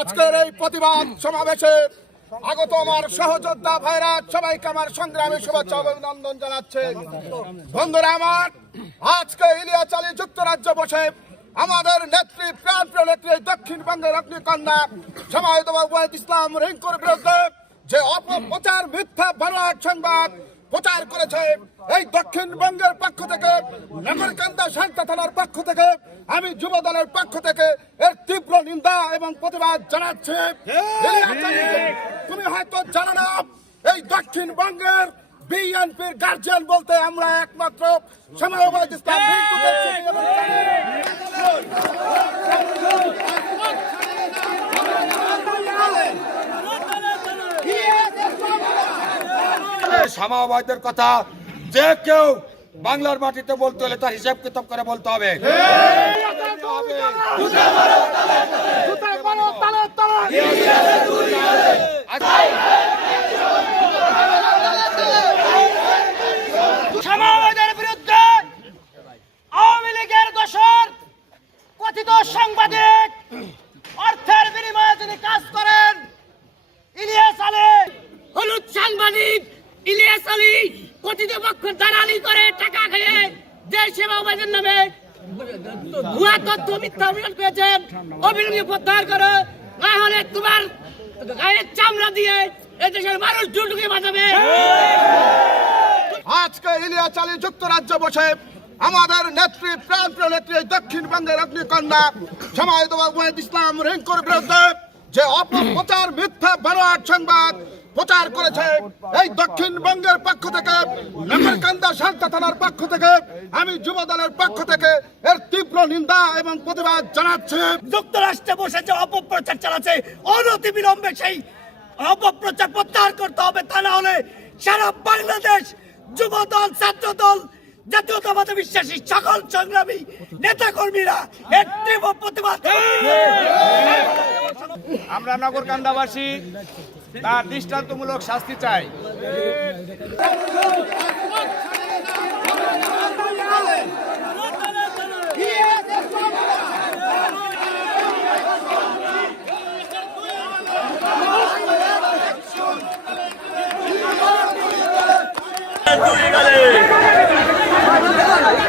আজকের এই প্রতিবাদ সমাবেশে আগত আমার সহযোদ্ধা ভাইরা সবাইকে আমার সংগ্রামী শুভেচ্ছা অভিনন্দন জানাচ্ছে। বন্ধুরা আমার, আজকে ইলিয়াছালী যুক্তরাজ্য বসে আমাদের নেত্রী প্রাণপ্রিয় নেত্রী দক্ষিণবঙ্গের অগ্নিকন্যা সমাহিত ওয়াহিদ ইসলাম রিঙ্কুর বিরুদ্ধে যে অপপ্রচার মিথ্যা বানোয়াট সংবাদ প্রচার করেছে, এই দক্ষিণবঙ্গের পক্ষ থেকে নাগরকান্দা শান্তা থানার পক্ষ থেকে আমি যুব দলের পক্ষ থেকে এর তীব্র নিন্দা এবং প্রতিবাদ জানাচ্ছি। তুমি হয়তো জানো না, এই দক্ষিণবঙ্গের বিএনপির গার্জিয়ান বলতে আমরা একমাত্র সমাজবাদ ইসলাম সমাজবাদের কথা যে কেউ বাংলার মাটিতে বলতে হলে তার হিসাব কিতাব করে বলতে হবে। সমাজবাদের বিরুদ্ধে আওয়ামী লীগের দোসর কথিত সাংবাদিক, অর্থের বিনিময়ে তিনি কাজ করেন, ইলিয়াছালী হলুদ সাংবাদিক ইলিয়াছালী কর্তৃপক্ষ দালালি করে টাকা খেয়ে দেশ সেবাবাদের নামে ভুয়া তথ্য মিথ্যা অভিযোগ পেয়েছেন। অভিযোগ প্রত্যাহার করো, না হলে তোমার গায়ের চামড়া দিয়ে এদেশের মানুষ দুর্নীতি বাঁচাবে। আজকে ইলিয়াছালী যুক্তরাজ্য বসে আমাদের নেত্রী প্রাণপ্রিয় নেত্রী দক্ষিণবঙ্গের অগ্নিকন্যা সমাহিত ওয়াহিদ ইসলাম রিঙ্কুর বিরুদ্ধে যে অপপ্রচার মিথ্যা বানোয়াট সংবাদ প্রচার করেছে, এই দক্ষিণবঙ্গের পক্ষ থেকে নাগরকান্দা শান্তা থানার পক্ষ থেকে আমি যুব দলের পক্ষ থেকে এর তীব্র নিন্দা এবং প্রতিবাদ জানাচ্ছি। যুক্তরাষ্ট্রে বসে যে অপপ্রচার চালাচ্ছে, অনতি বিলম্বে সেই অপপ্রচার প্রত্যাহার করতে হবে। তা না হলে সারা বাংলাদেশ যুব দল, ছাত্র দল, জাতীয়তাবাদী বিশ্বাসী সকল সংগ্রামী নেতা কর্মীরা এর তীব্র প্রতিবাদ। আমরা নগরকান্দাবাসী তার দৃষ্টান্তমূলক শাস্তি চাই।